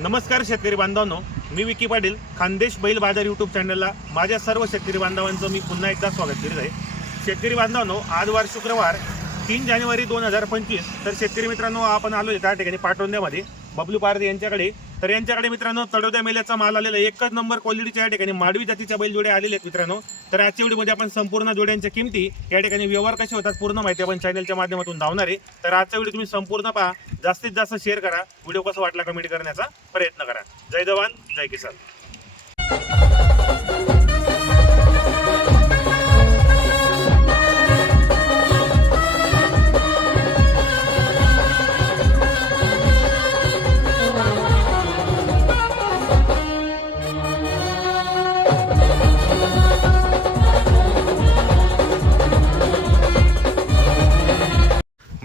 नमस्कार शेतकरी बांधवांनो मी विकी पाटील खानदेश बैल बाजार यूट्यूब चॅनलला माझ्या सर्व शेतकरी बांधवांचं मी पुन्हा एकदा स्वागत करीत आहे. शेतकरी बांधवांनो आज वार शुक्रवार तीन जानेवारी दोन हजार पंचवीस. तर शेतकरी मित्रांनो आपण आलो त्या ठिकाणी पाटोंद्यामध्ये बबलू पारदे यांच्याकडे. तर यांच्याकडे मित्रांनो तडोद्या मेल्याचा माल आलेला आहे. एकच नंबर क्वालिटीच्या या ठिकाणी माडवी जातीच्या बैल जोड्या आलेले आहेत मित्रांनो. तर आजच्या व्हिडिओमध्ये आपण संपूर्ण जोड्यांच्या किमती या ठिकाणी व्यवहार कसे होतात पूर्ण माहिती आपण चॅनलच्या माध्यमातून धावणार आहे. तर आजचा व्हिडिओ तुम्ही संपूर्ण पहा. जास्तीत जास्त शेअर करा. व्हिडिओ कसा वाटला कमेंट करण्याचा प्रयत्न करा. जय जवान जय किसान.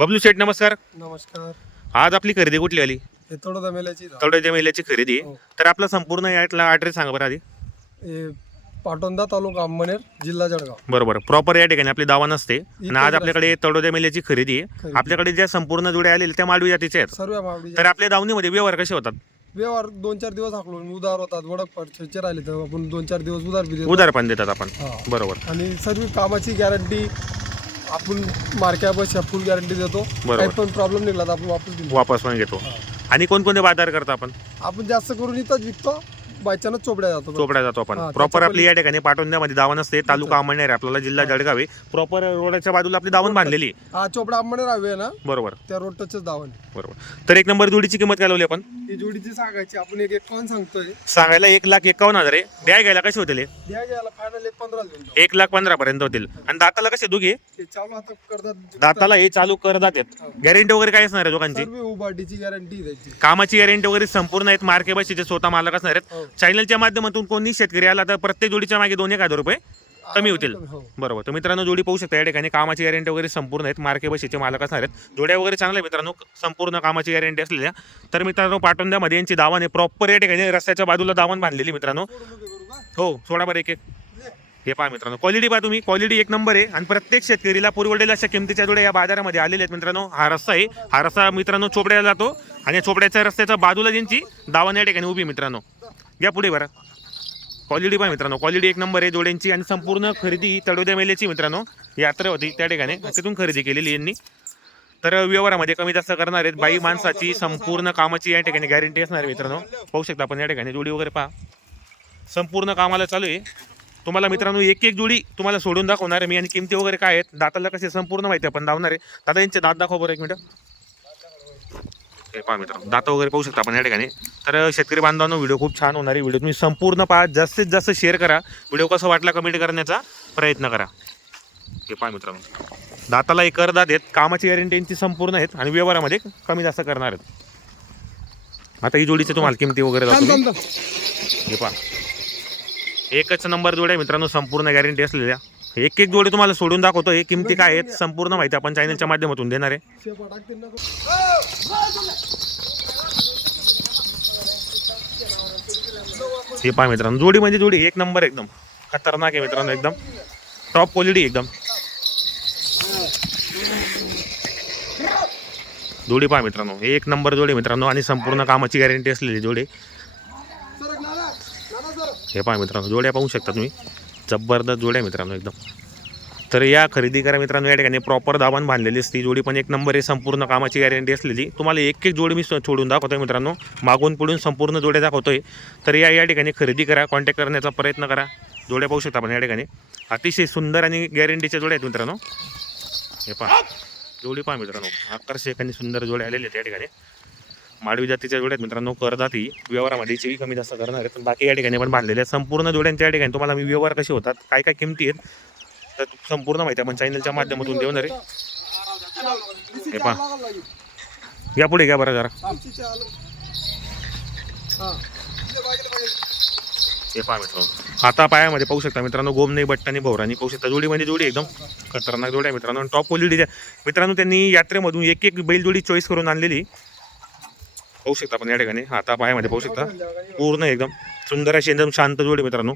बबलू शेठ नमस्कार. नमस्कार. आज आपली खरेदी कुठली आली? हे तोडोदा मेल्याची तवड्याच्या मेल्याची खरेदी. आहे. हो. तर आपला संपूर्ण यातला ॲड्रेस सांगा बरं आधी. हे पाटोंदा तालुका अंबनेर जिल्हा जळगाव. बरोबर. प्रॉपर या ठिकाणी आपली दावा नसते. आणि आज आपल्याकडे तळोद्या मेल्याची खरेदी. आहे खरेदी. आपल्याकडे ज्या संपूर्ण जोड्या आलेल्या त्या माडवी जातीच्या आहेत. सर्व मावडी तर आपल्या दावणीमध्ये व्यवहार कसे होतात? व्यवहार दोन चार दिवस हाकलून उधार होतात वडक पडचे राहिले तर आपण दोन चार दिवस उधार बी देतो. उधार पण देतात आपण. हा. बरोबर. आणि सर्व कामाची गॅरंटी आपण मार्क्या बसच्या फुल गॅरंटी देतो. बरोबर. काही पण प्रॉब्लेम निघला तर आपण वापस वापस पण घेतो. आणि कोणकोणते बाजार करतो आपण? आपण जास्त करून इथंच विकतो. बायचानच चोपड्या जातो चोपड्या जातो आपण. हा, प्रॉपर त्याच्या आपली या ठिकाणी पाटोंद्यामध्ये दावा नसते तालुका अंमळनेर आपल्याला जिल्हा जळगाव आहे. प्रॉपर रोडच्या बाजूला आपली दावण बांधलेली आहे. हा चोपडा अंबनेर हवे ना? बरोबर. त्या रोड टचच दावण बरोबर. तर एक नंबर जोडीची किंमत काय लावली आपण? ही जोडीची सांगायची आपण एक एक कोण सांगतोय. सांगायला एक लाख एकावन्न हजार आहे. द्या घ्यायला कसे होतील हे? द्या घ्यायला फायनल एक पंधरा देऊन टाकू. एक लाख पंधरा पर्यंत होतील. आणि दाताला कसे दोघे? चालू आता करतात दाताला हे चालू करतात गॅरंटी वगैरे काय असणार आहे दोघांची? सर्व उभाटीची गॅरंटी द्यायची कामाची गॅरंटी वगैरे संपूर्ण आहेत. मार्के बशीचे स्वतः मालक असणार आहेत. हो. चॅनलच्या माध्यमातून कोणी शेतकरी आला तर प्रत्येक जोडीच्या मागे दोन एक हजार रुपये कमी होतील. हो बरोबर. तर मित्रांनो जोडी पाहू शकता या ठिकाणी कामाची गॅरंटी वगैरे संपूर्ण आहेत. मार्के बशीचे मालक असणार आहेत. जोड्या वगैरे चांगल्या आहेत मित्रांनो. संपूर्ण कामाची गॅरंटी असलेल्या. तर मित्रांनो पाटोंद्यामध्ये यांची दावण आहे. प्रॉपर या ठिकाणी रस्त्याच्या बाजूला दावण बांधलेली मित्रांनो. हो सोडा बरं एक एक. हे पहा मित्रांनो क्वालिटी पहा तुम्ही. क्वालिटी एक नंबर आहे. आणि प्रत्येक शेतकरीला पुरवडेल्या अशा किमतीच्या जोड्या या बाजारामध्ये आलेल्या आहेत मित्रांनो. हा रस्ता आहे. हा रस्ता मित्रांनो चोपड्याला जातो. आणि या चोपड्याच्या रस्त्याच्या बाजूला ज्यांची दावण या ठिकाणी उभी आहे मित्रांनो. या पुढे बरं. क्वालिटी पण मित्रांनो. क्वालिटी एक नंबर आहे जोड्यांची आणि संपूर्ण खरेदी तळोद्या मेल्याची मित्रांनो. यात्रा होती त्या ठिकाणी. तिथून खरेदी केलेली यांनी. तर व्यवहारामध्ये कमी जास्त करणार आहेत. बाई माणसाची संपूर्ण कामाची या ठिकाणी गॅरंटी असणार आहे मित्रांनो. पाहू शकता आपण या ठिकाणी. जोडी वगैरे पहा. संपूर्ण कामाला चालू आहे. तुम्हाला मित्रांनो एक एक जोडी तुम्हाला सोडून दाखवणार आहे मी. आणि किमती वगैरे काय आहेत? दाताला कसे संपूर्ण माहिती आपण धावणार आहे. दादा यांचे दात दाखव बरं एक मिनटं. हे पहा मित्रांनो दात वगैरे पाहू शकता आपण या ठिकाणी. तर शेतकरी बांधवांनो व्हिडिओ खूप छान होणार व्हिडिओ. तुम्ही संपूर्ण पहा जास्तीत जास्त शेअर करा. व्हिडिओ कसा वाटला कमेंट करण्याचा प्रयत्न करा. हे पहा मित्रांनो. दाताला एक दात आहेत कामाची गॅरंटी संपूर्ण आहेत आणि व्यवहारामध्ये कमी जास्त करणार आहेत. आता ही जोडीचे तुम्हाला किमती वगैरे. हे पहा. एकच नंबर जोड आहे मित्रांनो संपूर्ण गॅरंटी असलेल्या. एक एक जोडी तुम्हाला सोडून दाखवतो. हे किमती काय आहेत संपूर्ण माहिती आपण चॅनलच्या माध्यमातून देणार आहे. हे पहा मित्रांनो जोडी म्हणजे जोडी एक नंबर एकदम. खतरनाक आहे मित्रांनो एकदम. टॉप क्वालिटी एकदम. जोडी पहा मित्रांनो हे एक नंबर जोडी मित्रांनो आणि संपूर्ण कामाची गॅरंटी असलेली जोडी. हे पहा मित्रांनो जोड्या पाहू शकता तुम्ही. जबरदस्त जोड्या मित्रांनो एकदम. तर या खरेदी करा मित्रांनो या ठिकाणी प्रॉपर दाबान बांधलेली असती. जोडी पण एक नंबर आहे संपूर्ण कामाची गॅरंटी असलेली. तुम्हाला एक एक जोडी मी स- सोडून दाखवतोय मित्रांनो. मागून पुढून संपूर्ण जोड्या दाखवतोय. तर या या ठिकाणी खरेदी करा कॉन्टॅक्ट करण्याचा प्रयत्न करा. जोड्या पाहू शकता आपण या ठिकाणी. अतिशय सुंदर आणि गॅरंटीच्या जोड्या आहेत मित्रांनो. हे पहा. जोडी पहा मित्रांनो. आकर्षक आणि सुंदर जोड्या आलेले आहेत या ठिकाणी. माडवी जातीच्या जोड्यात मित्रांनो करदाती व्यवहारामध्ये याची कमी जास्त करणार आहेत पण बाकी या ठिकाणी पण बांधलेल्या आहेत. संपूर्ण जोड्यांच्या या ठिकाणी तुम्हाला मी व्यवहार कसे होतात काय काय किमती आहेत तर संपूर्ण माहिती आपण चॅनलच्या माध्यमातून देणार आहे. हे पहा. या पुढे घ्या बरं जरा. हे पहा मित्रांनो. आता पायामध्ये पाहू शकता मित्रांनो गोमने बट्टानी भोवरानी पाहू शकता जोडी म्हणजे जोडी एकदम खतरनाक जोडी आहे मित्रांनो. टॉप क्वालिटीच्या मित्रांनो त्यांनी यात्रेमधून एक एक बैलजोडी चॉईस करून आणलेली. पाहू शकता आपण या ठिकाणी. आता पायामध्ये पाहू शकता. पूर्ण एकदम सुंदर अशी एकदम शांत जोडी मित्रांनो.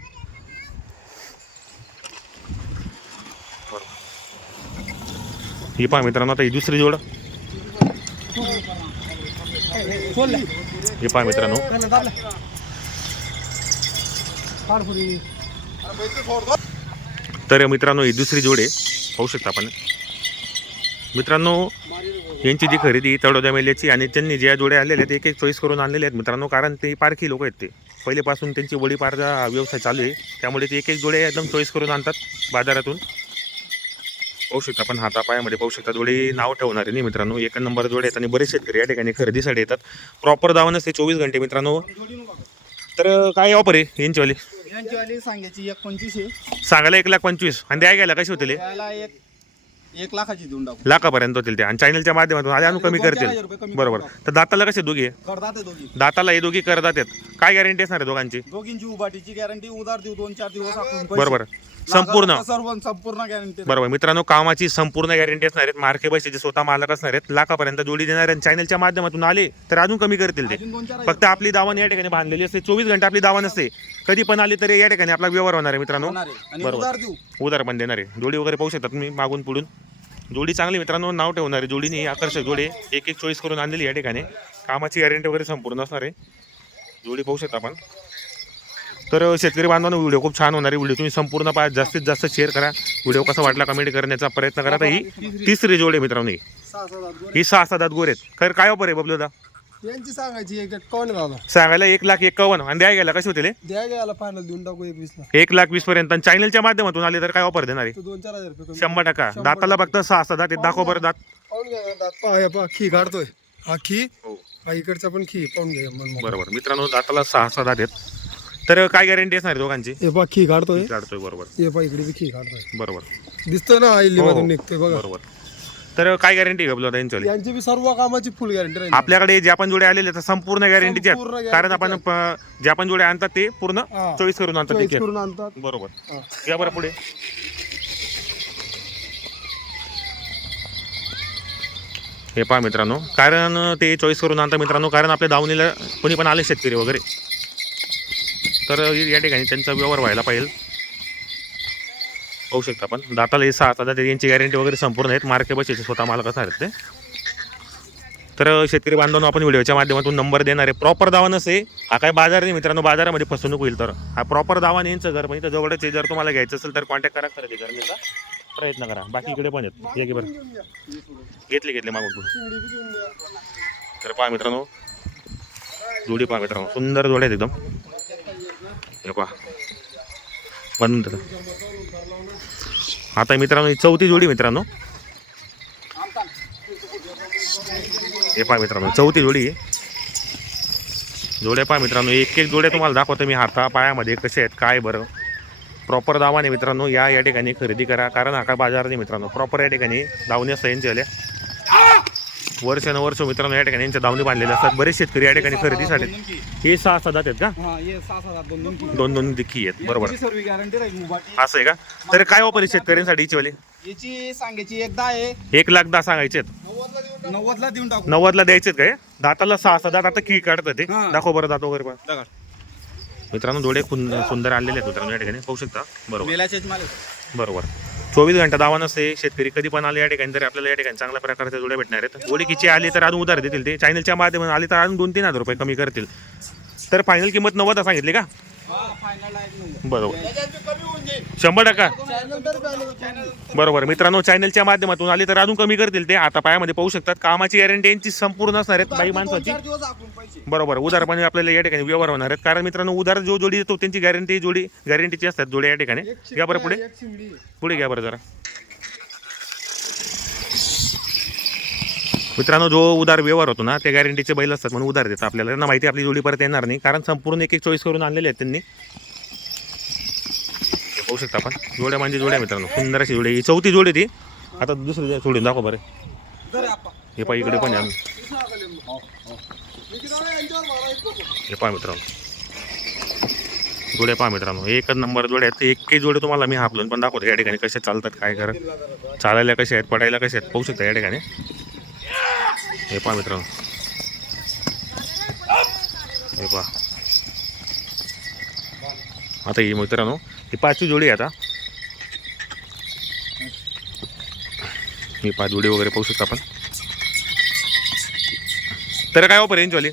ही पहा मित्रांनो आता ही दुसरी जोड. हे पहा मित्रांनो. तर मित्रांनो ही दुसरी जोड आहे. पाहू शकता आपण. मित्रांनो यांची जी खरेदी तळोद्या मेल्याची आणि त्यांनी ज्या जोड्या आणलेल्या आहेत एक एक चॉईस करून आणलेल्या आहेत. मित्रांनो कारण ते पारखी लोक आहेत ते. पहिलेपासून त्यांची वडी पारचा व्यवसाय चालू आहे. त्यामुळे ते एक एक जोड्या एकदम चॉईस करून आणतात बाजारातून. पाहू शकता आपण हातापायामध्ये पाहू शकता जोडी नाव ठेवणारे नाही मित्रांनो. एक नंबर जोडे आहेत आणि बरेच शेतकरी या ठिकाणी खरेदीसाठी येतात. प्रॉपर दावा नसते चोवीस घंटे मित्रांनो. तर काय ऑफर आहे यांच्यावाली यांची वाली सांगायची एक पंचवीसशे सांगायला एक लाख पंचवीस. आणि द्या गेला कशी होतील एक लाखाची देऊन टाकू. लाखापर्यंत होतील ते. आणि चॅनलच्या माध्यमातून आधी अनु कमी करतील. कमी बरोबर. तर दाताला कसे दोघी? आहे? करतात ते दोघी. दाताला हे दोघी करतात आहेत काय गॅरंटी असणार आहे दोघांची? दोघींची उभाटीची गॅरंटी उधार देऊ दोन चार दिवस आपण पैसे. बरोबर. संपूर्ण. सर्व संपूर्ण गॅरंटी बरोबर. मित्रांनो कामाची संपूर्ण गॅरंटी असणार आहेत. मार्के पैशाचे स्वतः मालक असणार आहेत लाखापर्यंत जोडी देणार आहेत. चॅनलच्या माध्यमातून आले तर अजून कमी करतील ते. फक्त आपली दावण या ठिकाणी बांधलेली असते. चोवीस घंटे आपली दावा नसते कधी पण आली तरी या ठिकाणी आपला व्यवहार होणार आहे मित्रांनो. आणि बरोबर. उदार पण देणार आहे. जोडी वगैरे पाहू शकता तुम्ही मागून पुढून. जोडी चांगली मित्रांनो. नाव ठेवणार आहे. जोडीने आकर्षक जोडी. एक एक चॉईस करून आणलेली या ठिकाणी. कामाची गॅरंटी वगैरे संपूर्ण असणार आहे. जोडी पाहू शकता आपण. तर शेतकरी बांधवांनो व्हिडिओ खूप छान होणार आहे. व्हिडिओ तुम्ही संपूर्ण पहा. जास्तीत जास्त शेअर करा. व्हिडिओ कसा वाटला कमेंट करण्याचा प्रयत्न करा. तर ही तिसरी जोडी आहे मित्रांनो ही. सहा सात गोरे. आहेत. खरं काय ऑफर आहे बबलू दादा? यांची सांगायची एक दादा सांगायला एक लाख एकावन्न. आणि द्या गेला कसे होतील हे? द्या घ्यायला फायनल देऊन टाकू एक लाख वीस पर्यंत. आणि चॅनलच्या माध्यमातून आले तर काय ऑफर देणार आहे? दोन चार हजार शंभर टक्का. दाताला फक्त सहा सहा दात. दाखव बरं दात. पाहून खी काढतोय. हा खी. हो. इकडचा पण खी. पाहून घ्या. बरोबर. मित्रांनो दाताला सहा सहा दात आहेत. तर काय गॅरंटी असणार आहे दोघांची? हे खी काढतोय. काढतोय बरोबर. हे इकडे बी खी काढतोय. बरोबर. दिसतोय ना इल्ली हो, हो. मधून निघतोय बघा. बरोबर. तर काय गॅरंटी आहे आपल्याला यांची बी सर्व कामाची फुल गॅरंटी राहील. आपल्याकडे ज्या पण जोड्या आलेल्या आहेत संपूर्ण गॅरंटीचे संपूर्ण आहेत guarantee कारण आपण प- ज्या पण जोड्या आणतात ते पूर्ण हा. चॉईस करून आणतात ते करून आणतात. बरोबर. हा. या बरं पुढे. हे पहा मित्रांनो कारण ते चॉईस करून आणतात मित्रांनो कारण आपल्या दावणीला कोणी पण आले शेतकरी वगैरे. तर या ठिकाणी त्यांचा व्यवहार व्हायला पाहिजे. होऊ शकता आपण. दाताला हे सहा आता यांची गॅरंटी वगैरे संपूर्ण आहेत. मार्के बसेचे स्वतः मालक असणार आहेत ते. तर शेतकरी बांधवांनो आपण व्हिडिओच्या माध्यमातून नंबर देणार आहे. प्रॉपर दावा नसे. हा काय बाजार नाही मित्रांनो? बाजारामध्ये फसवणूक होईल तर. हा प्रॉपर दावा नाही जर घर. पण इथं जवळच जर तुम्हाला घ्यायचं असेल तर कॉन्टॅक्ट करा खरेदी करण्याचा प्रयत्न करा. बाकी इकडे पण आहेत. की बरं. घेतले घेतले मागून तर पहा मित्रांनो. जोडी पहा मित्रांनो. सुंदर जोड्या आहेत एकदम. हे पहा. आता मित्रांनो ही चौथी जोडी मित्रांनो. हे पहा मित्रांनो चौथी जोडी. आहे जोड्या पहा मित्रांनो एक एक जोड्या तुम्हाला दाखवतो मी. हाता पायामध्ये कसे आहेत काय बरं. प्रॉपर दावाने मित्रांनो या या ठिकाणी खरेदी करा. कारण हा बाजार नाही मित्रांनो. प्रॉपर या ठिकाणी दावणी असतात झाल्या वर्षानुवर्ष मित्रांनो या ठिकाणी यांच्या दावणी बांधलेल्या असतात. बरेच शेतकरी या ठिकाणी खरेदीसाठी हे सहा सात आहेत का? हा दोन दोन दिखी आहेत. बरोबर. असं आहे का? तर काय आहे शेतकऱ्यांसाठी हिची वाली? याची सांगायची आहे. एक लाख दहा सांगायचे नव्वदला देऊन टाकू. नव्वदला काय दाताला सहा सहा दात आता की काढतात ते. दाखव बरं दात वगैरे पण. मित्रांनो डोळे सुंदर आणलेले आहेत मित्रांनो या ठिकाणी. पाहू शकता? बरोबर. बरोबर. चोवीस घंटा दावा नसते शेतकरी कधी पण आले या ठिकाणी तरी आपल्याला या ठिकाणी चांगल्या प्रकारच्या जोड्या भेटणार आहेत. ओळखीचे आले तर अजून उधार देतील ते. चॅनलच्या माध्यमातून आले तर अजून दोन तीन हजार रुपये कमी करतील. तर फायनल किंमत नव्वद सांगितली का? बरोबर. शंभर टक्का. बरोबर. मित्रांनो चॅनलच्या माध्यमातून आले तर अजून कमी करतील ते. आता पायामध्ये पाहू शकतात. कामाची गॅरंटी यांची संपूर्ण असणार आहेत बाई माणसाची. बरोबर. उदारपणे आपल्याला या ठिकाणी व्यवहार होणार आहेत. कारण मित्रांनो उदार जो जोडी येतो त्यांची गॅरंटी जोडी गॅरंटीची असतात जोड्या या ठिकाणी. घ्या बरं पुढे. पुढे घ्या बरं जरा. मित्रांनो जो उदार व्यवहार होतो ना त्या गॅरंटीचे बैल असतात म्हणून उधार देतात आपल्याला. त्यांना माहिती आहे आपली जोडी परत येणार नाही. कारण संपूर्ण एक एक चॉईस करून आणलेले आहेत त्यांनी. पाहू शकता आपण. जोड्या म्हणजे जोड्या मित्रांनो. सुंदर अशी जोडी. ही चौथी जोडी ती. आता दुसरी सोडून दाखव बरं. हे पाय इकडे पण या. हे पहा मित्रांनो. जोड्या पहा मित्रांनो. एकच नंबर जोड्या आहेत. एक काही जोडे तुम्हाला मी हापलून पण दाखवतो या ठिकाणी कसे चालतात काय करत चालायला कसे आहेत पडायला कसे आहेत. पाहू शकता या ठिकाणी. हे पहा मित्रांनो. हे पहा. आता ही मित्रांनो ही पाचवी जोडी आहे आता. ही पाच जोडी वगैरे पाहू शकता आपण. तर काय ऑफर रेंजवाली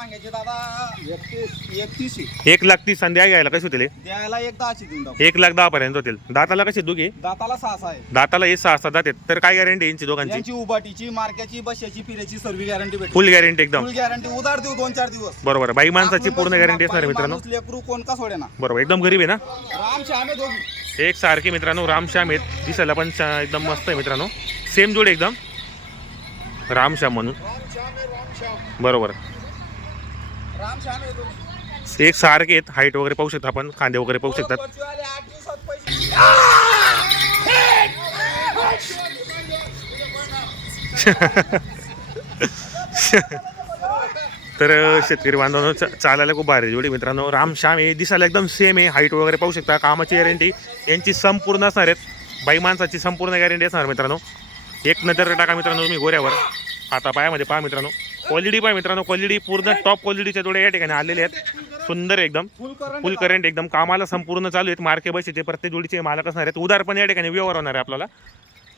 सांगायचे दादा एकतीस एकतीस आहे. एक लाख तीस आणि द्या घ्यायला कसे होतील हे? द्यायला एक दहाची देऊन टाकू एक लाख दहा पर्यंत होतील. दाताला कसे दुखी दाताला सहा सहा आहे. दाताला हे सहा सहा दात तर काय गॅरंटी यांची दोघांची? यांची उबाटीची मार्क्याची बशाची फिरायची सर्व गॅरंटी भेटेल. फुल गॅरंटी एकदम. Full guarantee. उधार देऊ दोन चार दिवस. बरोबर. बाई माणसाची पूर्ण गॅरंटी असणार आहे मित्रांनो. माणूस, लेकरू कोण का सोडे ना बरोबर. एकदम गरीब आहे ना? राम श्यामे दोघी. एक सारखे मित्रांनो रामश्याम आहेत. दिसायला पण छा- एकदम मस्त आहे मित्रांनो. सेम जोड एकदम. रामश्याम म्हणून. बरोबर. एक सारखे आहेत हाईट वगैरे पाहू शकता आपण खांदे वगैरे पाहू शकतात. तर शेतकरी बांधवांनो चा- चालायला खूप भारी जोडी. मित्रांनो रामश्याम हे दिसायला एकदम सेम आहे. हाईट वगैरे पाहू शकता. कामाची गॅरंटी यांची संपूर्ण असणार आहेत. बाई माणसाची संपूर्ण गॅरंटी असणार मित्रांनो. एक नजर टाका मित्रांनो तुम्ही गोऱ्यावर. आता पायामध्ये पहा मित्रांनो. क्वालिटी पहा मित्रांनो क्वालिटी पूर्ण टॉप क्वालिटीच्या जोड्या या ठिकाणी आलेल्या आहेत. सुंदर एकदम. फुल करंट एकदम. कामाला संपूर्ण चालू आहेत. मार्के बसीचे प्रत्येक जोडीचे मालक असणार आहेत. उदार पण या ठिकाणी व्यवहार होणार आहे आपल्याला.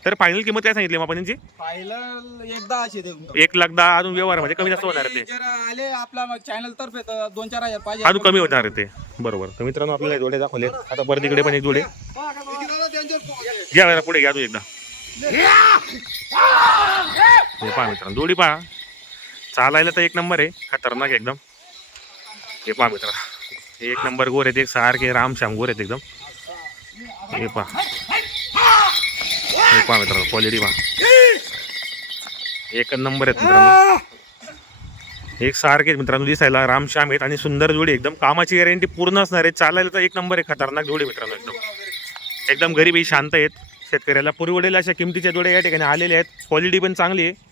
तर फायनल किंमत काय सांगितली मग आपण यांची फायनल एक दहाची देऊन टाकू. एक लाख दहा अजून व्यवहारामध्ये कमी जास्त होणार आहे ते. जर आले आपल्या चॅनल तर्फे तर दोन चार हजार पाहिजे. अजून कमी होणार आहे ते. बरोबर. तर मित्रांनो आपल्याला जोडे दाखवले आता परत इकडे पण एक जोडे. घ्या जरा पुढे घ्या अजून एकदा. हे पहा मित्रांनो जोडी पहा. चालायला तर एक नंबर आहे. खतरनाक एकदम. हे पहा मित्र एक नंबर गोर आहेत. एक सारखे रामश्याम गोर आहेत एकदम. हे पहा. हे पहा मित्रांनो क्वालिटी पहा. एक नंबर आहेत मित्रांनो. एक सारखे मित्रांनो दिसायला. रामश्याम आहेत आणि सुंदर जोडी एकदम. कामाची गॅरंटी पूर्ण असणार आहे. चालायला तर एक नंबर आहे. खतरनाक जोडी मित्रांनो एकदम. एकदम गरीब आहे शांत आहेत. शेतकऱ्याला पुरवडेल अशा किमतीच्या जोड्या या ठिकाणी आलेल्या आहेत. क्वालिटी पण चांगली आहे.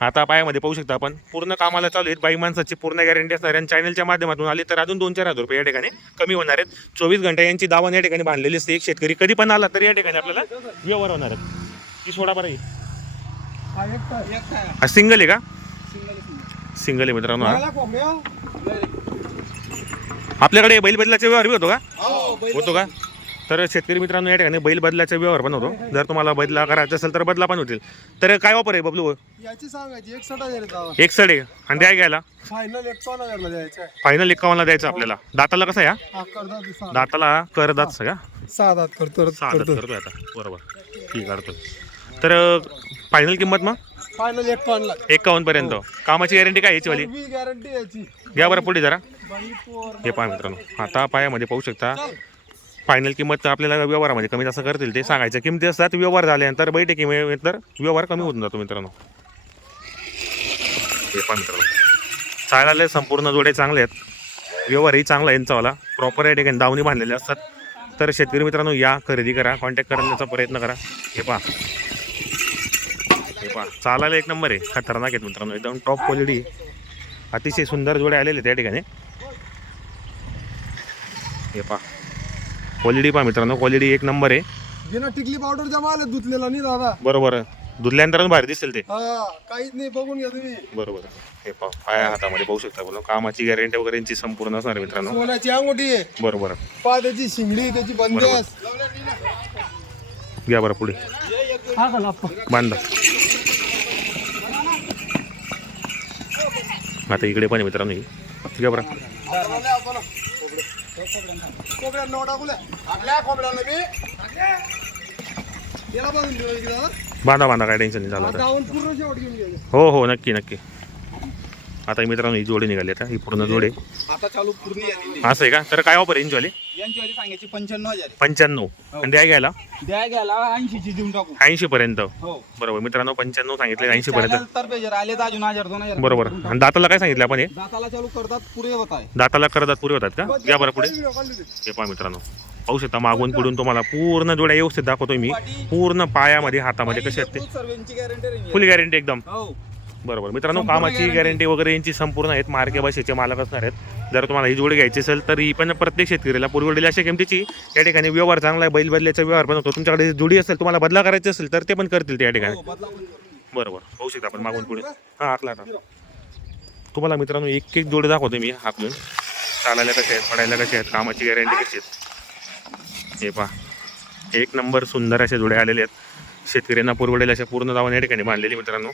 आता पायामध्ये पाहू शकता आपण. पूर्ण कामाला चालू आहेत. बाई माणसाची पूर्ण गॅरंटी असणार आणि चॅनलच्या माध्यमातून आले तर अजून दोन चार हजार रुपये या ठिकाणी कमी होणार आहेत. चोवीस घंटे यांची दावण या ठिकाणी बांधलेली असते. एक शेतकरी कधी पण आला तर या ठिकाणी आपल्याला व्यवहार होणार आहेत. ती सोडा बरं सिंगल आहे का? सिंगल आहे मित्रांनो आपल्याकडे बैल बदलाचा व्यवहार बी होतो का? हो होतो का? तर शेतकरी मित्रांनो या ठिकाणी बैल बदलाचा व्यवहार पण होतो. जर तुम्हाला बदला करायचा असेल तर बदला पण होतील. तर काय वापर आहे बबलू? याची सांगायची एक सडे आणि द्या घ्यायला. फायनल एक दोन हजारला द्यायचं आहे. फायनल एकावन्नला द्यायचं आपल्याला. दाताला कसं हा? हा सहा. दाताला कर दात सगळा सहा दात करतो सहा दात करतो. आता. बरोबर. ठीक काढतो तर फायनल किंमत मग? फायनल एक पानला एकावन्न पर्यंत. कामाची गॅरंटी काय याची वाली? गॅरंटी याची. घ्या बरं पुढे जरा. हे पहा मित्रांनो. आता पायामध्ये पाहू शकता. फायनल किंमत आपल्याला व्यवहारामध्ये कमी जास्त करतील. ते सांगायचं किमती असतात व्यवहार झाल्यानंतर बैठकीनंतर व्यवहार कमी होऊन जातो मित्रांनो. हे पहा मित्रांनो. चालायला संपूर्ण जोडे चांगले आहेत. व्यवहारही चांगला आहे यांचावाला प्रॉपर या ठिकाणी दावणी बांधलेले असतात. तर शेतकरी मित्रांनो या खरेदी करा कॉन्टॅक्ट करण्याचा प्रयत्न करा. हे पहा. हे पहा. चालायला एक नंबर आहे. खतरनाक आहेत मित्रांनो. एकदम टॉप क्वालिटी अतिशय सुंदर जोडे आलेले त्या ठिकाणी. हे पहा. क्वालिटी पहा मित्रांनो क्वालिटी एक नंबर आहे. बिना टिकली पावडरचा माल आहे धुतलेला नाही दादा. बरोबर धुतल्यानंतर भारी दिसेल ते. हा काहीच नाही बघून घ्या तुम्ही. बरोबर हे पहा पाया हातामध्ये पाहू शकता बोला कामाची गॅरंटी वगैरे यांची संपूर्ण असणार आहे मित्रांनो. सोन्याची अंगठी आहे. बरोबर पा त्याची शिंगडी त्याची बंदेस घ्या बरं पुढे. हा बांधा. आता इकडे पण आहे मित्रांनो ही. घ्या बरं. कोबड्या नऊ टाकूल्या आपल्या मी बांधा बांधा काय टेन्शन नाही झालं डाऊन पूर्ण शेवट घेऊन हो हो नक्की नक्की. आता ही मित्रांनो ही जोडी निघाली आता ही पूर्ण जोडी. आता चालू पूर्ण यादी असं आहे का? तर काय ऑफर यांची सांगायची पंच्याण्णव हजार आहे. पंच्याण्णव. आणि द्या घ्यायला? द्या घ्यायला ऐंशीची देऊन टाकू. ऐंशी पर्यंत हो. बरोबर मित्रांनो पंच्याण्णव सांगितले ऐंशी पर्यंत आले तर अजून हजार दोन हजार. बरोबर. आणि दाताला काय सांगितलं आपण हे? दाताला चालू करतात पुरे होत आहे. दाताला करतात पुरे होतात का? घ्या बरं पुढे. हे पहा मित्रांनो. पाहू शकता मागून पुढून तुम्हाला पूर्ण जोड्या व्यवस्थित दाखवतोय मी. पूर्ण पायामध्ये हातामध्ये कसे आहेत ते. सर्वांची गॅरंटी फुल गॅरंटी एकदम. हो. बरोबर. मित्रांनो कामाची. गॅरंटी वगैरे यांची संपूर्ण आहेत. मार्के भाषेचे मालक असणार आहेत. जर तुम्हाला ही जोडी घ्यायची असेल तर ही पण प्रत्येक शेतकऱ्याला पुरवडेली अशा किमतीची या ठिकाणी व्यवहार चांगला आहे बैल बदल्याचा व्यवहार पण होतो. तुमच्याकडे जोडी असेल तुम्हाला बदला करायची असेल तर ते पण करतील ते या ठिकाणी. हो. बरोबर. होऊ शकता आपण मागून पुढे. हां आता तुम्हाला मित्रांनो एक एक जोडी दाखवते मी हात चालायला कसे आहेत पडायला कसे आहेत कामाची गॅरंटी कशी आहेत. हे पहा. एक नंबर सुंदर असे जोडे आलेले आहेत. शेतकऱ्यांना पुरवडेल अशा पूर्ण दावा या ठिकाणी बांधलेली मित्रांनो.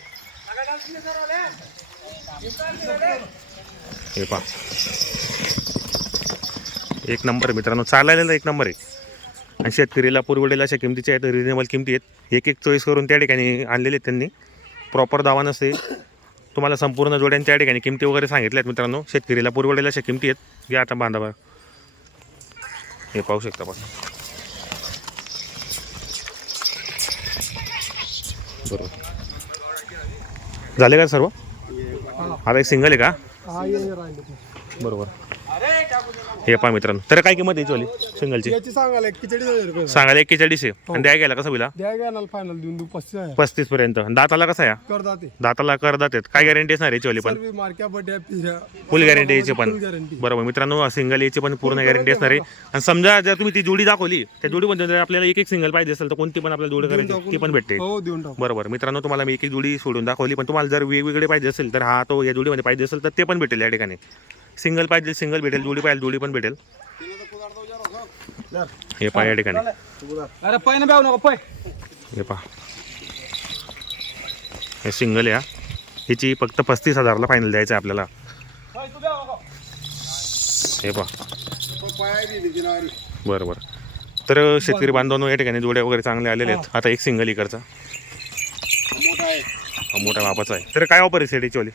हे पा एक नंबर आहे मित्रांनो चालायला एक नंबर आहे. आणि शेतकरीला पुरवडेला अशा किमतीच्या आहेत रिजनेबल किमती आहेत. एक एक चॉईस करून त्या ठिकाणी आणलेले आहेत त्यांनी. प्रॉपर दावा नसते तुम्हाला संपूर्ण जोड्यांनी त्या ठिकाणी किमती वगैरे सांगितल्या आहेत मित्रांनो. शेतकरीला पुरवडेला अशा किमती आहेत. घ्या आता बांधावा हे पाहू शकता बघा. बरोबर. झाले का सर्व? आता एक सिंगल आहे का? हा ये ये राहिले बरोबर. हे पहा मित्रांनो. तर काय किंमत आहे याची सिंगलची? याची सांगायला रुपये एक्केचाळीस आहे आणि द्या गेला कसं बिला? द्या फायनल देऊन देऊ पस्तीस आहे. पस्तीस पर्यंत. दाताला कसा आहे? करदा ते दाताला कर दात काय गॅरंटी असणार याची पण? सर्व मार्क्या बड्या पिऱ्या फुल गॅरंटी याची पण. बरोबर. मित्रांनो सिंगल याची पण पूर्ण गॅरंटी असणार आहे. आणि समजा जर तुम्ही ती जोडी दाखवली त्या जोडीमध्ये जर आपल्याला एक एक सिंगल पाहिजे असेल तर कोणती पण आपल्याला जोडी करायची ती पण भेटते. हो देऊन टाकू बरोबर. मित्रांनो तुम्हाला मी एक एक जोडी सोडून दाखवली पण तुम्हाला जर वेगवेगळे पाहिजे असेल तर हा तो या जोडीमध्ये पाहिजे असेल तर ते पण भेटेल या ठिकाणी. सिंगल पाहिजे सिंगल भेटेल जोडी पाहिजे जोडी पण भेटेल. हे पहा या ठिकाणी. अरे पै ना नको पै. हे पहा. हे सिंगल आहे हा. हिची फक्त पस्तीस हजारला फायनल द्यायचं आहे आपल्याला. हे पहा. बरं बरं. तर शेतकरी बांधवांनो या ठिकाणी जोड्या वगैरे चांगले आलेले आहेत. आता एक सिंगल इकडचा. हा, मोठ्या मापाचा आहे. तर काय ऑफर आहे सेडीचीवाली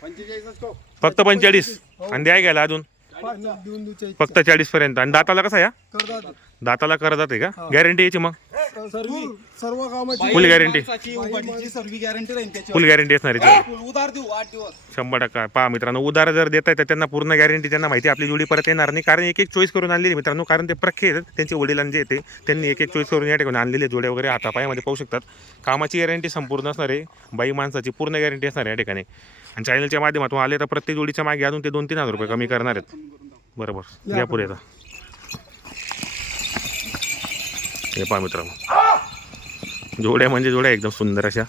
फक्त पंचेचाळीस. आणि द्या घ्यायला अजून. फक्त चाळीस पर्यंत. आणि दाताला कसा या? दाताला करत आहे का? गॅरंटी याची मग? सर्व सर्व कामाची. सर्व गॅरंटी फुल गॅरंटी असणार उधार देऊ आठ दिवस. शंभर टक्का. पहा मित्रांनो उदार जर देत आहे तर त्यांना पूर्ण गॅरंटी त्यांना माहिती आहे. आपली जोडी परत येणार नाही. कारण एक एक चॉईस करून आणलेली मित्रांनो. कारण ते प्रख्य आहेत. त्यांचे वडिलांचे जे येते त्यांनी एक एक चॉईस करून या ठिकाणी आणलेले जोड्या वगैरे हातापायामध्ये पाहू शकतात. कामाची गॅरंटी संपूर्ण असणार आहे. बाई माणसाची पूर्ण गॅरंटी असणार आहे या ठिकाणी. आणि चॅनलच्या माध्यमातून आले तर प्रत्येक जोडीच्या मागे अजून ते दोन तीन हजार रुपये कमी करणार आहेत. बरोबर. या पुढे हे पहा मित्रांनो. जोड्या म्हणजे जोड्या एकदम सुंदर अशा.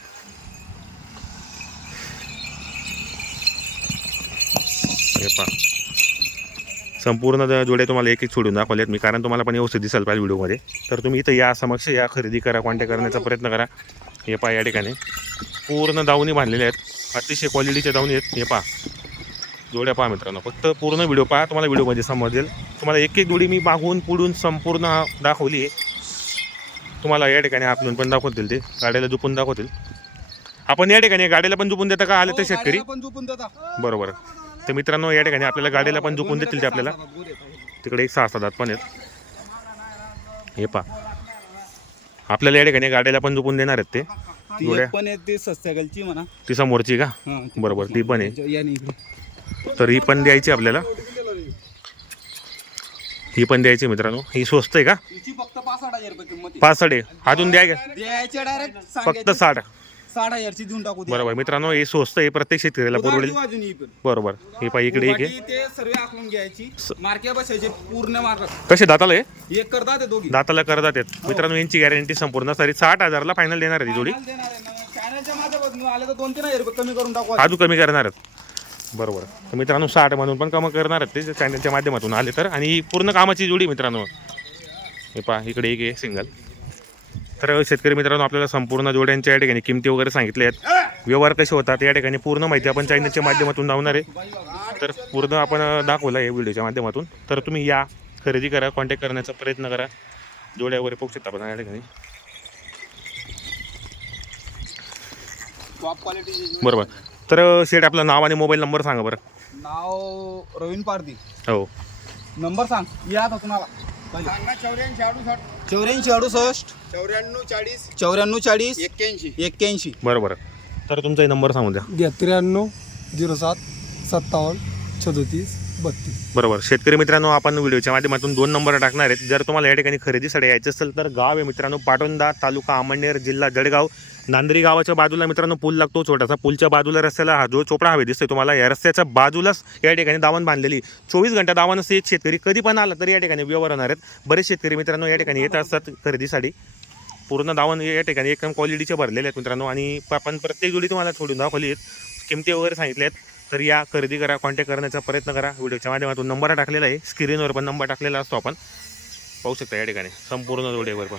हे पहा. संपूर्ण जोड्या तुम्हाला एक एक सोडून दाखवल्यात. मी कारण तुम्हाला पण व्यवस्थित दिसायला पाहिजे व्हिडिओमध्ये. तर तुम्ही इथं या समक्ष या खरेदी करा कॉन्टॅक्ट करण्याचा प्रयत्न करा. हे पहा या ठिकाणी. पूर्ण दावणी बांधलेल्या आहेत. अतिशय क्वालिटीच्या दावणी आहेत हे पहा. जोड्या पहा मित्रांनो. फक्त पूर्ण व्हिडिओ पहा. तुम्हाला व्हिडिओमध्ये समजेल. तुम्हाला एक एक जोडी मी मागून पुढून संपूर्ण दाखवली आहे. तुम्हाला या ठिकाणी आपलून पण दाखवतील ते. गाड्याला झुपून दाखवतील. आपण या ठिकाणी गाडीला पण झुपून देता का? आले तर शेतकरी? हो, देता. बरोबर. तर मित्रांनो या ठिकाणी आपल्याला गाडीला पण झुकून देतील ते आपल्याला. तिकडे एक सहा सात पण आहेत. हे पा आपल्याला या ठिकाणी गाडीला पण झुकून देणार आहेत ते. ती जोड्या. एक पण आहे ते सस्त्यागलची म्हणा. ती समोरची का? हा, ती बरोबर ती पण आहे. या नाही इकडे. तर ही पण द्यायची आपल्याला. ही पण द्यायची मित्रांनो. ही स्वस्त आहे का? हिची फक्त पाच आठ हजार रुपये किंमत आहे. पाच साडे अजून द्या डायरेक्ट फक्त साठ. साठ हजारची देऊन टाकू दे. बरोबर. मित्रांनो हे स्वस्त आहे प्रत्येक शेतकऱ्याला उधार परवडेल. देऊ अजून ही पण. बरोबर. हे पाहिजे इकडे एक आहे. बाकी ते सर्व आखलून घ्यायची. मार्क्या बसायचे पूर्ण मार्क कसे दाताला आहे एक करता ते दोघी. दाताला करतात आहेत मित्रांनो यांची गॅरंटी संपूर्ण. सारी साठ हजारला फायनल देणार आहे ती जोडी. देणार आहे. ना. चॅनलच्या माध्यमातून आले तर दोन तीन हजार रुपये कमी करून टाकू अजून कमी करणार आहेत. बरोबर. तर मित्रांनो साठ म्हणून पण कमी करणार आहेत ते. चॅनलच्या माध्यमातून आले तर. आणि ही पूर्ण कामाची जोडी मित्रांनो. हे पहा इकडे एक आहे सिंगल तर शेतकरी मित्रांनो आपल्याला संपूर्ण जोड्यांच्या या ठिकाणी किमती वगैरे सांगितले आहेत. व्यवहार कसे होतात या ठिकाणी पूर्ण माहिती आपण चॅनलच्या माध्यमातून लावणार आहे तर पूर्ण आपण दाखवलं आहे व्हिडिओच्या माध्यमातून. तर तुम्ही या खरेदी करा कॉन्टॅक्ट करण्याचा प्रयत्न करा. जोड्या वगैरे पोहू शकता आपण या ठिकाणी. बरोबर. तर शेट आपलं नाव आणि मोबाईल नंबर सांगा बरं. नाव रवीन पारदी हो. नंबर सांग. या आता तुम्हाला. चौऱ्याऐंशी अडुसष्ट. चौऱ्याण्णव चाळीस. चौऱ्याण्णव चाळीस. एक्क्याऐंशी. एक्क्याऐंशी. बरोबर. तर तुमचा नंबर सांगून द्या. घ्या त्र्याण्णव झिरो सात सत्तावन्न सदोतीस बत्तीस. बरोबर. शेतकरी मित्रांनो आपण व्हिडिओच्या माध्यमातून दोन नंबर टाकणार आहेत. जर तुम्हाला या ठिकाणी खरेदीसाठी यायचं असेल तर गाव आहे मित्रांनो पाटोंदा तालुका अमळनेर जिल्हा जळगाव. नांदरी गावाच्या बाजूला मित्रांनो पूल लागतो छोटासा पूलच्या बाजूला रस्त्याला हा जो चोपडा हवे दिसतोय तुम्हाला या रस्त्याच्या बाजूलाच या ठिकाणी दावण बांधलेली. चोवीस घंटा दावण असते एक शेतकरी कधी पण आला तरी या ठिकाणी व्यवहार होणार आहेत. बरेच शेतकरी मित्रांनो या ठिकाणी येत असतात खरेदीसाठी. पूर्ण दावण या ठिकाणी एकदम क्वालिटीचे भरलेले आहेत मित्रांनो. आणि आपण प्रत्येक जोडी तुम्हाला सोडून दाखवली आहेत. किमती वगैरे सांगितल्या आहेत. तर या खरेदी करा कॉन्टॅक्ट करण्याचा प्रयत्न करा. व्हिडिओच्या माध्यमातून नंबर टाकलेला आहे. स्क्रीनवर पण नंबर टाकलेला असतो आपण. पाहू शकता या ठिकाणी. संपूर्ण जोडीवर पण.